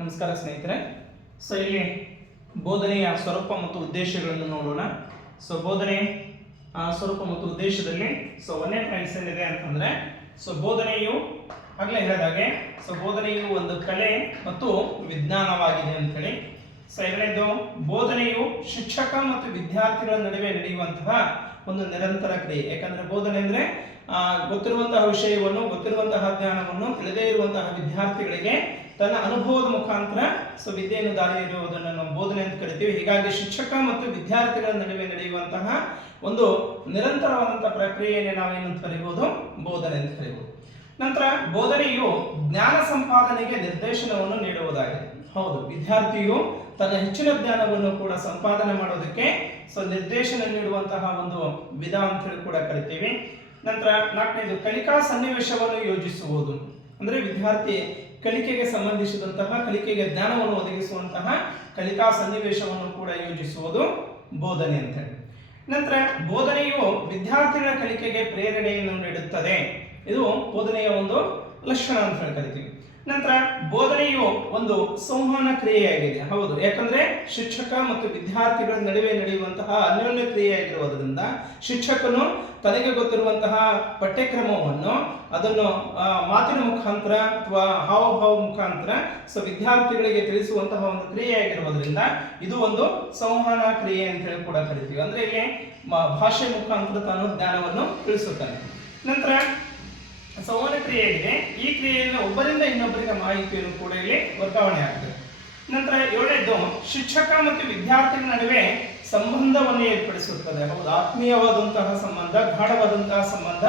ನಮಸ್ಕಾರ ಸ್ನೇಹಿತರೆ. ಇಲ್ಲಿ ಬೋಧನೆಯ ಸ್ವರೂಪ ಮತ್ತು ಉದ್ದೇಶಗಳನ್ನು ನೋಡೋಣ. ಬೋಧನೆ ಸ್ವರೂಪ ಮತ್ತು ಉದ್ದೇಶದಲ್ಲಿ ಒಂದನೇ ಪಾಯಿಂಟ್ಸ್ ಏನಿದೆ ಅಂತಂದ್ರೆ ಬೋಧನೆಯು ಆಗಲೇ ಹೇಳಿದಾಗೆ ಬೋಧನೆಯು ಒಂದು ಕಲೆ ಮತ್ತು ವಿಜ್ಞಾನವಾಗಿದೆ ಅಂತ ಹೇಳಿ. ಎರಡನೇದು, ಬೋಧನೆಯು ಶಿಕ್ಷಕ ಮತ್ತು ವಿದ್ಯಾರ್ಥಿಗಳ ನಡುವೆ ನಡೆಯುವಂತಹ ಒಂದು ನಿರಂತರ ಕ್ರಿಯೆ. ಯಾಕಂದ್ರೆ ಬೋಧನೆ ಅಂದ್ರೆ ಗೊತ್ತಿರುವಂತಹ ವಿಷಯವನ್ನು, ಗೊತ್ತಿರುವಂತಹ ಜ್ಞಾನವನ್ನು ತಿಳಿದೇ ಇರುವಂತಹ ವಿದ್ಯಾರ್ಥಿಗಳಿಗೆ ತನ್ನ ಅನುಭವದ ಮುಖಾಂತರ ವಿದ್ಯೆಯನ್ನು ದಾರಿ ಇರುವುದನ್ನು ನಾವು ಬೋಧನೆ ಅಂತ ಕರಿತೀವಿ. ಹೀಗಾಗಿ ಶಿಕ್ಷಕ ಮತ್ತು ವಿದ್ಯಾರ್ಥಿಗಳ ನಡುವೆ ನಡೆಯುವಂತಹ ಒಂದು ನಿರಂತರವಾದಂತಹ ಪ್ರಕ್ರಿಯೆಯನ್ನು ನಾವೇನಂತ ಕರೀಬಹುದು, ಬೋಧನೆ ಅಂತ ಕರೀಬಹುದು. ನಂತರ ಬೋಧನೆಯು ಜ್ಞಾನ ಸಂಪಾದನೆಗೆ ನಿರ್ದೇಶನವನ್ನು ನೀಡುವುದಾಗಿದೆ. ಹೌದು, ವಿದ್ಯಾರ್ಥಿಯು ತನ್ನ ಹೆಚ್ಚಿನ ಜ್ಞಾನವನ್ನು ಕೂಡ ಸಂಪಾದನೆ ಮಾಡೋದಕ್ಕೆ ನಿರ್ದೇಶನ ನೀಡುವಂತಹ ಒಂದು ವಿಧ ಅಂತ ಹೇಳಿ ಕೂಡ ಕರಿತೀವಿ. ನಂತರ ನಾಲ್ಕನೇದು, ಕಲಿಕಾ ಸನ್ನಿವೇಶವನ್ನು ಯೋಜಿಸುವುದು. ಅಂದ್ರೆ ವಿದ್ಯಾರ್ಥಿ ಕಲಿಕೆಗೆ ಸಂಬಂಧಿಸಿದಂತಹ, ಕಲಿಕೆಗೆ ಜ್ಞಾನವನ್ನು ಒದಗಿಸುವಂತಹ ಕಲಿಕಾ ಸನ್ನಿವೇಶವನ್ನು ಕೂಡ ಯೋಜಿಸುವುದು ಬೋಧನೆ ಅಂತ ಹೇಳಿ. ನಂತರ ಬೋಧನೆಯು ವಿದ್ಯಾರ್ಥಿಗಳ ಕಲಿಕೆಗೆ ಪ್ರೇರಣೆಯನ್ನು ನೀಡುತ್ತದೆ. ಇದು ಬೋಧನೆಯ ಒಂದು ಲಕ್ಷಣ ಅಂತ ಹೇಳಿ ಕರಿತೀವಿ. ನಂತರ ಬೋಧನೆಯು ಒಂದು ಸಂವಹನ ಕ್ರಿಯೆಯಾಗಿದೆ. ಹೌದು, ಯಾಕಂದ್ರೆ ಶಿಕ್ಷಕ ಮತ್ತು ವಿದ್ಯಾರ್ಥಿಗಳ ನಡುವೆ ನಡೆಯುವಂತಹ ಅನ್ಯೋನ್ಯ ಕ್ರಿಯೆಯಾಗಿರುವುದರಿಂದ ಶಿಕ್ಷಕನು ತನಗೆ ಗೊತ್ತಿರುವಂತಹ ಪಠ್ಯಕ್ರಮವನ್ನು ಅದನ್ನು ಮಾತಿನ ಮುಖಾಂತರ ಅಥವಾ ಹಾವಭಾವ ಮುಖಾಂತರ ವಿದ್ಯಾರ್ಥಿಗಳಿಗೆ ತಿಳಿಸುವಂತಹ ಒಂದು ಕ್ರಿಯೆಯಾಗಿರುವುದರಿಂದ ಇದು ಒಂದು ಸಂವಹನ ಕ್ರಿಯೆ ಅಂತ ಹೇಳಿ ಕೂಡ ಕರಿತೀವಿ. ಅಂದ್ರೆ ಇಲ್ಲಿ ಭಾಷೆ ಮುಖಾಂತರ ತಾನು ಜ್ಞಾನವನ್ನು ತಿಳಿಸುತ್ತಾನೆ. ನಂತರ ಸಂವಹನ ಕ್ರಿಯೆಯಾಗಿದೆ. ಈ ಕ್ರಿಯೆಯಿಂದ ಒಬ್ಬರಿಂದ ಇನ್ನೊಬ್ಬರಿಗೆ ಮಾಹಿತಿಯನ್ನು ಕೂಡ ಇಲ್ಲಿ ವರ್ಗಾವಣೆ ಆಗ್ತದೆ. ನಂತರ ಏಳನೇದು, ಶಿಕ್ಷಕ ಮತ್ತು ವಿದ್ಯಾರ್ಥಿಗಳ ನಡುವೆ ಸಂಬಂಧವನ್ನು ಏರ್ಪಡಿಸುತ್ತದೆ. ಹೌದು, ಆತ್ಮೀಯವಾದಂತಹ ಸಂಬಂಧ, ಗಾಢವಾದಂತಹ ಸಂಬಂಧ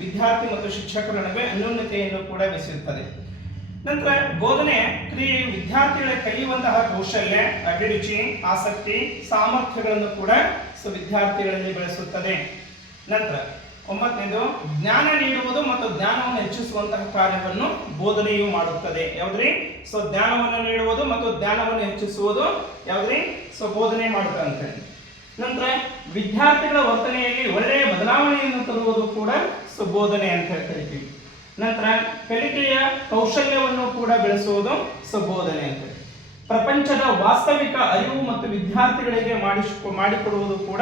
ವಿದ್ಯಾರ್ಥಿ ಮತ್ತು ಶಿಕ್ಷಕರ ನಡುವೆ ಅನ್ಯೋನ್ಯತೆಯನ್ನು ಕೂಡ ಬೆಸೆಯುತ್ತದೆ. ನಂತರ ಬೋಧನೆ ಕ್ರಿಯೆಯು ವಿದ್ಯಾರ್ಥಿಗಳ ಕಲಿಯುವಂತಹ ಕೌಶಲ್ಯ, ಅಭಿರುಚಿ, ಆಸಕ್ತಿ, ಸಾಮರ್ಥ್ಯಗಳನ್ನು ಕೂಡ ವಿದ್ಯಾರ್ಥಿಗಳಲ್ಲಿ ಬೆಳೆಸುತ್ತದೆ. ನಂತರ ಒಂಬತ್ತನೇದು, ಜ್ಞಾನ ನೀಡುವುದು ಮತ್ತು ಜ್ಞಾನವನ್ನು ಹೆಚ್ಚಿಸುವಂತಹ ಕಾರ್ಯವನ್ನು ಬೋಧನೆಯು ಮಾಡುತ್ತದೆ. ಯಾವ್ದ್ರಿ? ಜ್ಞಾನವನ್ನು ನೀಡುವುದು ಮತ್ತು ಜ್ಞಾನವನ್ನು ಹೆಚ್ಚಿಸುವುದು ಯಾವ್ದ್ರಿ? ಬೋಧನೆ ಮಾಡುತ್ತೆ. ನಂತರ ವಿದ್ಯಾರ್ಥಿಗಳ ವರ್ತನೆಯಲ್ಲಿ ಒಳ್ಳೆಯ ಬದಲಾವಣೆಯನ್ನು ತರುವುದು ಕೂಡ ಬೋಧನೆ ಅಂತ ಕರಿತೀವಿ. ನಂತರ ಕಲಿಕೆಯ ಕೌಶಲ್ಯವನ್ನು ಕೂಡ ಬೆಳೆಸುವುದು ಬೋಧನೆ ಅಂತ. ಪ್ರಪಂಚದ ವಾಸ್ತವಿಕ ಅರಿವು ಮತ್ತು ವಿದ್ಯಾರ್ಥಿಗಳಿಗೆ ಮಾಡಿಕೊಡುವುದು ಕೂಡ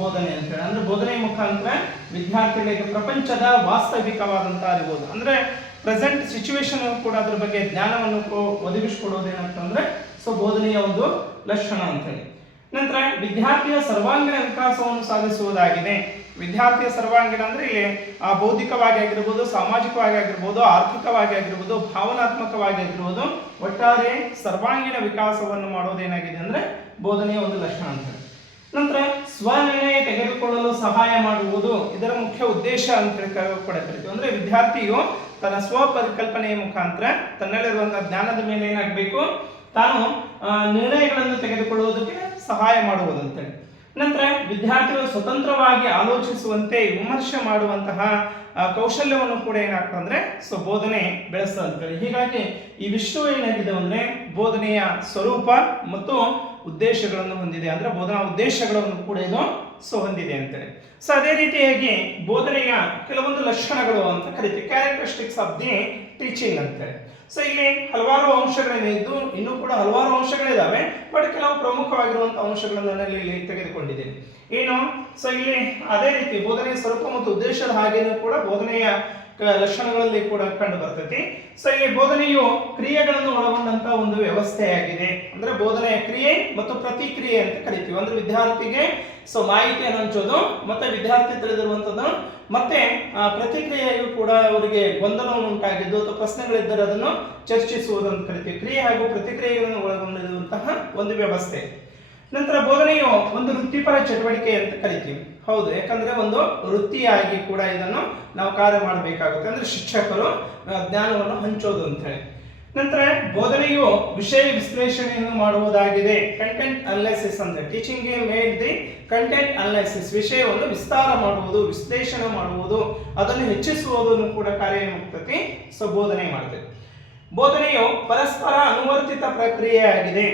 ಬೋಧನೆ ಅಂತ ಹೇಳಿ. ಅಂದ್ರೆ ಬೋಧನೆಯ ಮುಖಾಂತರ ವಿದ್ಯಾರ್ಥಿಗಳಿಗೆ ಪ್ರಪಂಚದ ವಾಸ್ತವಿಕವಾದಂತಹ ಅರಿವು, ಅಂದ್ರೆ ಪ್ರೆಸೆಂಟ್ ಸಿಚುವೇಶನ್ ಕೂಡ ಅದ್ರ ಬಗ್ಗೆ ಜ್ಞಾನವನ್ನು ಒದಗಿಸಿಕೊಡೋದು ಏನಂತಂದ್ರೆ ಬೋಧನೆಯ ಒಂದು ಲಕ್ಷಣ ಅಂತ ಹೇಳಿ. ನಂತರ ವಿದ್ಯಾರ್ಥಿಯ ಸರ್ವಾಂಗೀಣ ವಿಕಾಸವನ್ನು ಸಾಧಿಸುವುದಾಗಿದೆ. ವಿದ್ಯಾರ್ಥಿಯ ಸರ್ವಾಂಗೀಣ ಅಂದ್ರೆ ಇಲ್ಲಿ ಬೌದ್ಧಿಕವಾಗಿ ಆಗಿರ್ಬೋದು, ಸಾಮಾಜಿಕವಾಗಿ ಆಗಿರ್ಬೋದು, ಆರ್ಥಿಕವಾಗಿ ಆಗಿರ್ಬೋದು, ಭಾವನಾತ್ಮಕವಾಗಿ ಆಗಿರ್ಬೋದು, ಒಟ್ಟಾರೆ ಸರ್ವಾಂಗೀಣ ವಿಕಾಸವನ್ನು ಮಾಡೋದೇನಾಗಿದೆ ಅಂದ್ರೆ ಬೋಧನೆಯ ಒಂದು ಲಕ್ಷಣ ಅಂತ ಹೇಳಿ. ನಂತರ ಸ್ವನಿರ್ಣಯ ತೆಗೆದುಕೊಳ್ಳಲು ಸಹಾಯ ಮಾಡುವುದು ಇದರ ಮುಖ್ಯ ಉದ್ದೇಶ ಅಂತ ಕರೀತೀವಿ. ಅಂದ್ರೆ ವಿದ್ಯಾರ್ಥಿಯು ತನ್ನ ಸ್ವಪರಿಕಲ್ಪನೆಯ ಮುಖಾಂತರ ತನ್ನಲ್ಲಿರುವಂತಹ ಜ್ಞಾನದ ಮೇಲೆ ಏನಾಗಬೇಕು, ತಾನು ನಿರ್ಣಯಗಳನ್ನು ತೆಗೆದುಕೊಳ್ಳುವುದಕ್ಕೆ ಸಹಾಯ ಮಾಡುವುದು ಅಂತೇಳಿ. ನಂತರ ವಿದ್ಯಾರ್ಥಿಗಳು ಸ್ವತಂತ್ರವಾಗಿ ಆಲೋಚಿಸುವಂತೆ ವಿಮರ್ಶೆ ಮಾಡುವಂತಹ ಕೌಶಲ್ಯವನ್ನು ಕೂಡ ಏನಾಗ್ತದೆ ಅಂದ್ರೆ ಬೋಧನೆ ಬೆಳೆಸ್ತದೆ ಅಂತೇಳಿ. ಹೀಗಾಗಿ ಈ ವಿಷಯ ಏನಾಗಿದೆ ಅಂದ್ರೆ ಬೋಧನೆಯ ಸ್ವರೂಪ ಮತ್ತು ಉದ್ದೇಶಗಳನ್ನು ಹೊಂದಿದೆ. ಅಂದ್ರೆ ಬೋಧನಾ ಉದ್ದೇಶಗಳನ್ನು ಕೂಡ ಇದು ಹೊಂದಿದೆ ಅಂತೇಳಿ. ಅದೇ ರೀತಿಯಾಗಿ ಬೋಧನೆಯ ಕೆಲವೊಂದು ಲಕ್ಷಣಗಳು ಅಂತ ಕರಿತೀವಿ, ಕ್ಯಾರೆಕ್ಟರಿಸ್ಟಿಕ್ಸ್ ಆಫ್ ದಿ ಟೀಚಿಂಗ್ ಅಂತೇಳಿ. ಇಲ್ಲಿ ಹಲವಾರು ಅಂಶಗಳಿದ್ದು ಇನ್ನೂ ಕೂಡ ಹಲವಾರು ಅಂಶಗಳಿದಾವೆ, ಬಟ್ ಕೆಲವು ಪ್ರಮುಖವಾಗಿರುವಂತಹ ಅಂಶಗಳನ್ನು ಇಲ್ಲಿ ತೆಗೆದುಕೊಂಡಿದ್ದೇನೆ. ಏನು? ಇಲ್ಲಿ ಅದೇ ರೀತಿ ಬೋಧನೆಯ ಸ್ವರೂಪ ಮತ್ತು ಉದ್ದೇಶದ ಹಾಗೇನೂ ಕೂಡ ಬೋಧನೆಯ ಲಕ್ಷಣಗಳಲ್ಲಿ ಕೂಡ ಕಂಡು ಬರ್ತೈತಿ. ಇಲ್ಲಿ ಬೋಧನೆಯು ಕ್ರಿಯೆಗಳನ್ನು ಒಳಗೊಂಡಂತಹ ಒಂದು ವ್ಯವಸ್ಥೆಯಾಗಿದೆ. ಅಂದ್ರೆ ಬೋಧನೆಯ ಕ್ರಿಯೆ ಮತ್ತು ಪ್ರತಿಕ್ರಿಯೆ ಅಂತ ಕರಿತೀವಿ. ಅಂದ್ರೆ ವಿದ್ಯಾರ್ಥಿಗೆ ಮಾಹಿತಿಯನ್ನು ಹಂಚೋದು, ಮತ್ತೆ ವಿದ್ಯಾರ್ಥಿ ತಿಳಿದಿರುವಂತದ್ದು, ಮತ್ತೆ ಪ್ರತಿಕ್ರಿಯೆಯು ಕೂಡ ಅವರಿಗೆ ಗೊಂದಲವನ್ನು ಉಂಟಾಗಿದ್ದು ಅಥವಾ ಪ್ರಶ್ನೆಗಳಿದ್ದರೆ ಅದನ್ನು ಚರ್ಚಿಸುವುದು ಅಂತ ಕರಿತೀವಿ. ಕ್ರಿಯೆ ಹಾಗೂ ಪ್ರತಿಕ್ರಿಯೆಗಳನ್ನು ಒಳಗೊಂಡಿರುವಂತಹ ಒಂದು ವ್ಯವಸ್ಥೆ. ನಂತರ ಬೋಧನೆಯು ಒಂದು ವೃತ್ತಿಪರ ಚಟುವಟಿಕೆ ಅಂತ ಕರಿತೀವಿ. ಹೌದು, ಯಾಕಂದ್ರೆ ಒಂದು ವೃತ್ತಿಯಾಗಿ ಕೂಡ ಇದನ್ನು ನಾವು ಕಾರ್ಯ ಮಾಡಬೇಕಾಗುತ್ತೆ. ಅಂದ್ರೆ ಶಿಕ್ಷಕರು ಜ್ಞಾನವನ್ನು ಹಂಚೋದು ಅಂತ ಹೇಳಿ. ನಂತರ ಬೋಧನೆಯು ವಿಷಯ ವಿಶ್ಲೇಷಣೆಯನ್ನು ಮಾಡುವುದಾಗಿದೆ. ಕಂಟೆಂಟ್ ಅನಲೈಸಿಸ್ ಅಂದ್ರೆ teaching made the content analysis, ವಿಷಯವನ್ನು ವಿಸ್ತಾರ ಮಾಡುವುದು, ವಿಶ್ಲೇಷಣೆ ಮಾಡುವುದು, ಅದನ್ನು ಹೆಚ್ಚಿಸುವುದನ್ನು ಕೂಡ ಕಾರ್ಯನಿರ್ವಹಿಸುತ್ತೆ. ಬೋಧನೆ ಮಾಡುತ್ತೆ. ಬೋಧನೆಯು ಪರಸ್ಪರ ಅನುವರ್ತಿತ ಪ್ರಕ್ರಿಯೆಯಾಗಿದೆ.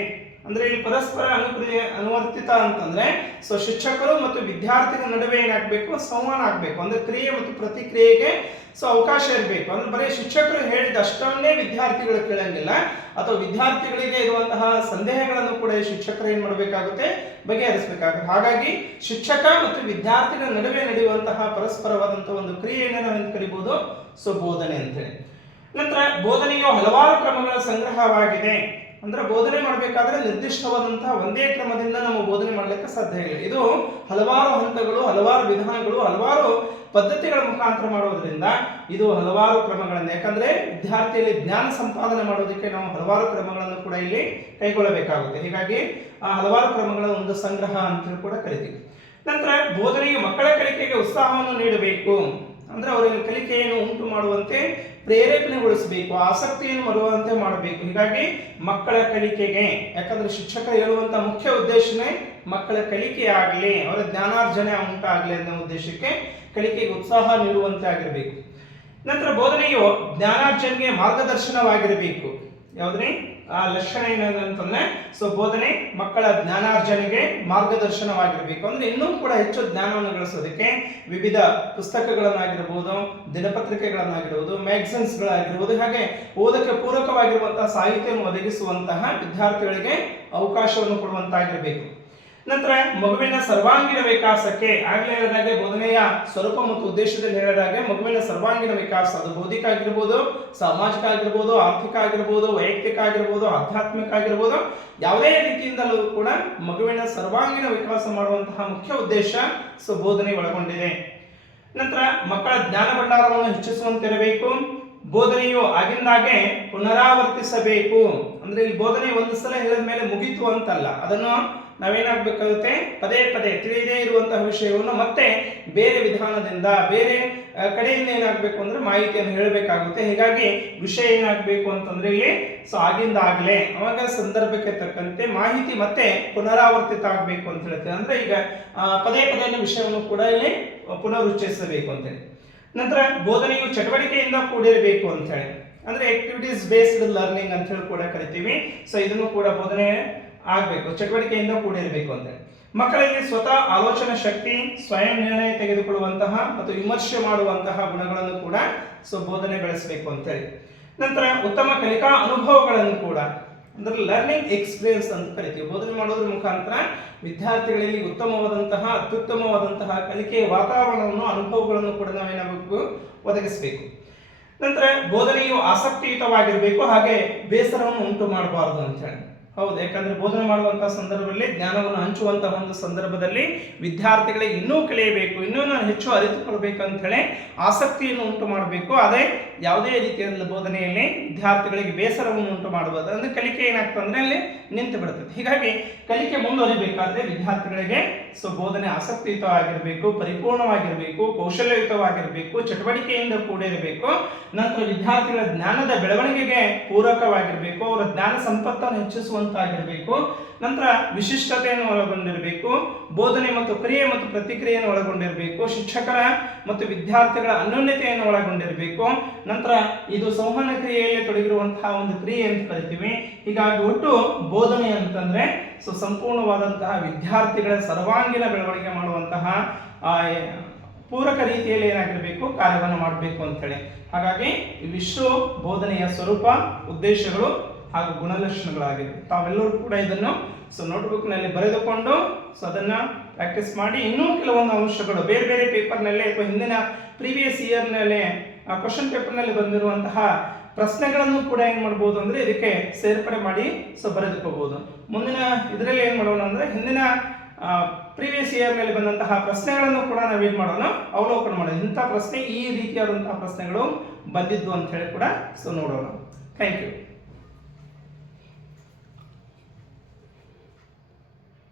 ಅಂದ್ರೆ ಇಲ್ಲಿ ಪರಸ್ಪರ ಅನುಕ್ರಿಯೆ ಅನುವರ್ತಿತ ಅಂತಂದ್ರೆ ಸೊ ಶಿಕ್ಷಕರು ಮತ್ತು ವಿದ್ಯಾರ್ಥಿಗಳ ನಡುವೆ ಏನಾಗಬೇಕು, ಸಂವಹನ ಆಗಬೇಕು. ಅಂದ್ರೆ ಕ್ರಿಯೆ ಮತ್ತು ಪ್ರತಿಕ್ರಿಯೆಗೆ ಸೊ ಅವಕಾಶ ಇರಬೇಕು. ಅಂದ್ರೆ ಬರೀ ಶಿಕ್ಷಕರು ಹೇಳಿದ ಅಷ್ಟನ್ನೇ ವಿದ್ಯಾರ್ಥಿಗಳು ಕೇಳಂಗಿಲ್ಲ, ಅಥವಾ ವಿದ್ಯಾರ್ಥಿಗಳಿಗೆ ಇರುವಂತಹ ಸಂದೇಹಗಳನ್ನು ಕೂಡ ಶಿಕ್ಷಕರು ಏನ್ ಮಾಡಬೇಕಾಗುತ್ತೆ, ಬಗೆಹರಿಸಬೇಕಾಗುತ್ತೆ. ಹಾಗಾಗಿ ಶಿಕ್ಷಕ ಮತ್ತು ವಿದ್ಯಾರ್ಥಿಗಳ ನಡುವೆ ನಡೆಯುವಂತಹ ಪರಸ್ಪರವಾದಂತಹ ಒಂದು ಕ್ರಿಯೆಯನ್ನು ನಾವು ಎಂದು ಕರಿಬಹುದು ಸೊ ಬೋಧನೆ ಅಂತ ಹೇಳಿ. ನಂತರ ಬೋಧನೆಯು ಹಲವಾರು ಕ್ರಮಗಳ ಸಂಗ್ರಹವಾಗಿದೆ. ಅಂದ್ರೆ ಬೋಧನೆ ಮಾಡಬೇಕಾದ್ರೆ ನಿರ್ದಿಷ್ಟವಾದಂತಹ ಒಂದೇ ಕ್ರಮದಿಂದ ನಾವು ಬೋಧನೆ ಮಾಡಲಿಕ್ಕೆ ಸಾಧ್ಯ ಇಲ್ಲ. ಇದು ಹಲವಾರು ಹಂತಗಳು, ಹಲವಾರು ವಿಧಾನಗಳು, ಹಲವಾರು ಪದ್ಧತಿಗಳ ಮುಖಾಂತರ ಮಾಡುವುದರಿಂದ ಇದು ಹಲವಾರು ಕ್ರಮಗಳನ್ನು, ಯಾಕಂದ್ರೆ ವಿದ್ಯಾರ್ಥಿಯಲ್ಲಿ ಜ್ಞಾನ ಸಂಪಾದನೆ ಮಾಡೋದಕ್ಕೆ ನಾವು ಹಲವಾರು ಕ್ರಮಗಳನ್ನು ಕೂಡ ಇಲ್ಲಿ ಕೈಗೊಳ್ಳಬೇಕಾಗುತ್ತೆ. ಹೀಗಾಗಿ ಆ ಹಲವಾರು ಕ್ರಮಗಳ ಒಂದು ಸಂಗ್ರಹ ಅಂತ ಕೂಡ ಕರಿತೀವಿ. ನಂತರ ಬೋಧನೆಯು ಮಕ್ಕಳ ಕಲಿಕೆಗೆ ಉತ್ಸಾಹವನ್ನು ನೀಡಬೇಕು. ಅಂದ್ರೆ ಅವರಿಗೆ ಕಲಿಕೆಯನ್ನು ಉಂಟು ಮಾಡುವಂತೆ ಪ್ರೇರೇಪಣೆಗೊಳಿಸಬೇಕು, ಆಸಕ್ತಿಯನ್ನು ಬರುವಂತೆ ಮಾಡಬೇಕು. ಹೀಗಾಗಿ ಮಕ್ಕಳ ಕಲಿಕೆಗೆ, ಯಾಕಂದ್ರೆ ಶಿಕ್ಷಕರು ಹೇಳುವಂತಹ ಮುಖ್ಯ ಉದ್ದೇಶನೇ ಮಕ್ಕಳ ಕಲಿಕೆ ಆಗಲಿ, ಅವರ ಜ್ಞಾನಾರ್ಜನೆ ಉಂಟಾಗಲಿ ಅನ್ನೋ ಉದ್ದೇಶಕ್ಕೆ ಕಲಿಕೆಗೆ ಉತ್ಸಾಹ ನೀಡುವಂತೆ ಆಗಿರಬೇಕು. ನಂತರ ಬೋಧನೆಯು ಜ್ಞಾನಾರ್ಜನೆಗೆ ಮಾರ್ಗದರ್ಶನವಾಗಿರಬೇಕು. ಯಾವುದ್ರಿ ಆ ಲಕ್ಷಣ ಏನಂತಂದ್ರೆ ಸೊ ಬೋಧನೆ ಮಕ್ಕಳ ಜ್ಞಾನಾರ್ಜನೆಗೆ ಮಾರ್ಗದರ್ಶನವಾಗಿರಬೇಕು. ಅಂದ್ರೆ ಇನ್ನೂ ಕೂಡ ಹೆಚ್ಚು ಜ್ಞಾನವನ್ನು ಗಳಿಸೋದಕ್ಕೆ ವಿವಿಧ ಪುಸ್ತಕಗಳನ್ನಾಗಿರ್ಬೋದು, ದಿನಪತ್ರಿಕೆಗಳನ್ನಾಗಿರ್ಬೋದು, ಮ್ಯಾಗಝಿನ್ಸ್ಗಳಾಗಿರ್ಬೋದು, ಹಾಗೆ ಓದಕ್ಕೆ ಪೂರಕವಾಗಿರುವಂತಹ ಸಾಹಿತ್ಯವನ್ನು ಒದಗಿಸುವಂತಹ ವಿದ್ಯಾರ್ಥಿಗಳಿಗೆ ಅವಕಾಶವನ್ನು ಕೊಡುವಂತಾಗಿರಬೇಕು. ನಂತರ ಮಗುವಿನ ಸರ್ವಾಂಗೀಣ ವಿಕಾಸಕ್ಕೆ, ಆಗ್ಲೇ ಹೇಳಿದಾಗೆ ಬೋಧನೆಯ ಸ್ವರೂಪ ಮತ್ತು ಉದ್ದೇಶದಲ್ಲಿ ಹೇಳಿದಾಗೆ ಮಗುವಿನ ಸರ್ವಾಂಗೀಣ ವಿಕಾಸ, ಅದು ಬೌದ್ಧಿಕ ಆಗಿರ್ಬೋದು, ಸಾಮಾಜಿಕ ಆಗಿರ್ಬೋದು, ಆರ್ಥಿಕ ಆಗಿರ್ಬೋದು, ವೈಯಕ್ತಿಕ ಆಗಿರ್ಬೋದು, ಆಧ್ಯಾತ್ಮಿಕ ಆಗಿರ್ಬೋದು, ಯಾವುದೇ ರೀತಿಯಿಂದಲೂ ಕೂಡ ಮಗುವಿನ ಸರ್ವಾಂಗೀಣ ವಿಕಾಸ ಮಾಡುವಂತಹ ಮುಖ್ಯ ಉದ್ದೇಶ ಸೊ ಬೋಧನೆ ಒಳಗೊಂಡಿದೆ. ನಂತರ ಮಕ್ಕಳ ಜ್ಞಾನ ಭಂಡಾರವನ್ನು ಹೆಚ್ಚಿಸುವಂತಿರಬೇಕು. ಬೋಧನೆಯು ಆಗಿಂದಾಗೆ ಪುನರಾವರ್ತಿಸಬೇಕು. ಅಂದ್ರೆ ಇಲ್ಲಿ ಬೋಧನೆ ಒಂದು ಸಲ ಹೇಳಿದ ಮೇಲೆ ಮುಗೀತು ಅಂತಲ್ಲ, ಅದನ್ನು ನಾವೇನಾಗಬೇಕಾಗುತ್ತೆ, ಪದೇ ಪದೇ ತಿಳಿದೇ ಇರುವಂತಹ ವಿಷಯವನ್ನು ಮತ್ತೆ ಬೇರೆ ವಿಧಾನದಿಂದ, ಬೇರೆ ಕಡೆಯಿಂದ ಏನಾಗಬೇಕು ಅಂದ್ರೆ ಮಾಹಿತಿಯನ್ನು ಹೇಳಬೇಕಾಗುತ್ತೆ. ಹೀಗಾಗಿ ವಿಷಯ ಏನಾಗಬೇಕು ಅಂತಂದ್ರೆ ಇಲ್ಲಿ ಸೊ ಆಗಿಂದಾಗಲೇ ಅವಾಗ ಸಂದರ್ಭಕ್ಕೆ ತಕ್ಕಂತೆ ಮಾಹಿತಿ ಮತ್ತೆ ಪುನರಾವರ್ತಿತ ಆಗಬೇಕು ಅಂತ ಹೇಳ್ತೇವೆ. ಅಂದ್ರೆ ಈಗ ಪದೇ ಪದೇ ವಿಷಯವನ್ನು ಕೂಡ ಇಲ್ಲಿ ಪುನರುಚ್ಚರಿಸಬೇಕು ಅಂತೇಳಿ. ನಂತರ ಬೋಧನೆಯು ಚಟುವಟಿಕೆಯಿಂದ ಕೂಡಿರಬೇಕು ಅಂತ ಹೇಳಿ, ಅಂದ್ರೆ ಆಕ್ಟಿವಿಟೀಸ್ ಬೇಸ್ಡ್ ಲರ್ನಿಂಗ್ ಅಂತ ಹೇಳಿ ಕೂಡ ಕರಿತೀವಿ. ಸೊ ಇದನ್ನು ಕೂಡ ಬೋಧನೆ ಆಗಬೇಕು, ಚಟುವಟಿಕೆಯಿಂದ ಕೂಡಿರಬೇಕು ಅಂತ. ಮಕ್ಕಳಿಗೆ ಸ್ವತಃ ಆಲೋಚನಾ ಶಕ್ತಿ, ಸ್ವಯಂ ನಿರ್ಣಯ ತೆಗೆದುಕೊಳ್ಳುವಂತಹ ಮತ್ತು ವಿಮರ್ಶೆ ಮಾಡುವಂತಹ ಗುಣಗಳನ್ನು ಕೂಡ ಸೊ ಬೋಧನೆ ಬೆಳೆಸಬೇಕು ಅಂತ ಹೇಳಿ. ನಂತರ ಉತ್ತಮ ಕಲಿಕಾ ಅನುಭವಗಳನ್ನು ಕೂಡ, ಅಂದ್ರೆ ಲರ್ನಿಂಗ್ ಎಕ್ಸ್ಪೀರಿಯನ್ಸ್ ಅಂತ ಕರಿತೀವಿ. ಬೋಧನೆ ಮಾಡೋದ್ರ ಮುಖಾಂತರ ವಿದ್ಯಾರ್ಥಿಗಳಿಗೆ ಉತ್ತಮವಾದಂತಹ, ಅತ್ಯುತ್ತಮವಾದಂತಹ ಕಲಿಕೆಯ ವಾತಾವರಣವನ್ನು, ಅನುಭವಗಳನ್ನು ಕೂಡ ನಾವೇನಾಗಬೇಕು, ಒದಗಿಸಬೇಕು. ನಂತರ ಬೋಧನೆಯು ಆಸಕ್ತಿಯುತವಾಗಿರಬೇಕು, ಹಾಗೆ ಬೇಸರವನ್ನು ಉಂಟು ಮಾಡಬಾರದು ಅಂತ ಹೇಳಿ. ಹೌದು, ಯಾಕಂದ್ರೆ ಬೋಧನೆ ಮಾಡುವಂತಹ ಸಂದರ್ಭದಲ್ಲಿ, ಜ್ಞಾನವನ್ನು ಹಂಚುವಂತಹ ಒಂದು ಸಂದರ್ಭದಲ್ಲಿ ವಿದ್ಯಾರ್ಥಿಗಳಿಗೆ ಇನ್ನೂ ಕಲಿಯಬೇಕು, ಇನ್ನೂ ನಾನು ಹೆಚ್ಚು ಅರಿತುಕೊಳ್ಬೇಕು ಅಂತ ಹೇಳಿ ಆಸಕ್ತಿಯನ್ನು ಉಂಟು ಮಾಡಬೇಕು. ಅದೇ ಯಾವುದೇ ರೀತಿಯ ಬೋಧನೆಯಲ್ಲಿ ವಿದ್ಯಾರ್ಥಿಗಳಿಗೆ ಬೇಸರವನ್ನು ಉಂಟು ಮಾಡಬಹುದು. ಅಂದ್ರೆ ಕಲಿಕೆ ಏನಾಗ್ತದೆ ಅಂದ್ರೆ ಅಲ್ಲಿ ನಿಂತು ಬಿಡುತ್ತದೆ. ಹೀಗಾಗಿ ಕಲಿಕೆ ಮುಂದುವರಿಬೇಕಾದ್ರೆ ವಿದ್ಯಾರ್ಥಿಗಳಿಗೆ ಸೊ ಬೋಧನೆ ಆಸಕ್ತಿಯುತವಾಗಿರಬೇಕು, ಪರಿಪೂರ್ಣವಾಗಿರಬೇಕು, ಕೌಶಲ್ಯಯುತವಾಗಿರಬೇಕು, ಚಟುವಟಿಕೆಯಿಂದ ಕೂಡಿರಬೇಕು. ನಂತರ ವಿದ್ಯಾರ್ಥಿಗಳ ಜ್ಞಾನದ ಬೆಳವಣಿಗೆಗೆ ಪೂರಕವಾಗಿರಬೇಕು, ಅವರ ಜ್ಞಾನ ಸಂಪತ್ತನ್ನು ಹೆಚ್ಚಿಸುವಂತಾಗಿರಬೇಕು. ನಂತರ ವಿಶಿಷ್ಟತೆಯನ್ನು ಒಳಗೊಂಡಿರಬೇಕು, ಬೋಧನೆ ಮತ್ತು ಕ್ರಿಯೆ ಮತ್ತು ಪ್ರತಿಕ್ರಿಯೆಯನ್ನು ಒಳಗೊಂಡಿರಬೇಕು, ಶಿಕ್ಷಕರ ಮತ್ತು ವಿದ್ಯಾರ್ಥಿಗಳ ಅನ್ಯೋನ್ಯತೆಯನ್ನು ಒಳಗೊಂಡಿರಬೇಕು. ನಂತರ ಇದು ಸಂವಹನ ಕ್ರಿಯೆಯಲ್ಲಿ ತೊಡಗಿರುವಂತಹ ಒಂದು ಕ್ರಿಯೆ ಅಂತ ಕರಿತೀವಿ. ಹೀಗಾಗಿ ಒಟ್ಟು ಬೋಧನೆ ಅಂತಂದ್ರೆ ಸೊ ಸಂಪೂರ್ಣವಾದಂತಹ ವಿದ್ಯಾರ್ಥಿಗಳ ಸರ್ವಾಂಗೀಣ ಬೆಳವಣಿಗೆ ಮಾಡುವಂತಹ ಪೂರಕ ರೀತಿಯಲ್ಲಿ ಏನಾಗಿರಬೇಕು, ಕಾರ್ಯವನ್ನು ಮಾಡಬೇಕು ಅಂತೇಳಿ. ಹಾಗಾಗಿ ಇವಿಷ್ಟು ಬೋಧನೆಯ ಸ್ವರೂಪ, ಉದ್ದೇಶಗಳು ಹಾಗೂ ಗುಣಲಕ್ಷಣಗಳಾಗಿವೆ. ತಾವೆಲ್ಲರೂ ಕೂಡ ಇದನ್ನು ಸೊ ನೋಟ್ಬುಕ್ನಲ್ಲಿ ಬರೆದುಕೊಂಡು ಸೊ ಅದನ್ನು ಪ್ರಾಕ್ಟೀಸ್ ಮಾಡಿ, ಇನ್ನೂ ಕೆಲವೊಂದು ಅಂಶಗಳು ಬೇರೆ ಬೇರೆ ಪೇಪರ್ನಲ್ಲಿ ಅಥವಾ ಹಿಂದಿನ ಪ್ರೀವಿಯಸ್ ಇಯರ್ನಲ್ಲಿ ಕ್ವಶನ್ ಪೇಪರ್ನಲ್ಲಿ ಬಂದಿರುವಂತಹ ಪ್ರಶ್ನೆಗಳನ್ನು ಕೂಡ ಏನು ಮಾಡ್ಬೋದು ಅಂದರೆ ಇದಕ್ಕೆ ಸೇರ್ಪಡೆ ಮಾಡಿ ಸೊ ಬರೆದುಕೋಬಹುದು. ಮುಂದಿನ ಇದರಲ್ಲಿ ಏನು ಮಾಡೋಣ ಅಂದರೆ ಹಿಂದಿನ ಪ್ರೀವಿಯಸ್ ಇಯರ್ನಲ್ಲಿ ಬಂದಂತಹ ಪ್ರಶ್ನೆಗಳನ್ನು ಕೂಡ ನಾವೇನು ಮಾಡೋಣ, ಅವಲೋಕನ ಮಾಡೋಣ. ಇಂಥ ಪ್ರಶ್ನೆ, ಈ ರೀತಿಯಾದಂತಹ ಪ್ರಶ್ನೆಗಳು ಬಂದಿದ್ದು ಅಂತ ಹೇಳಿ ಕೂಡ ಸೊ ನೋಡೋಣ. Thank you.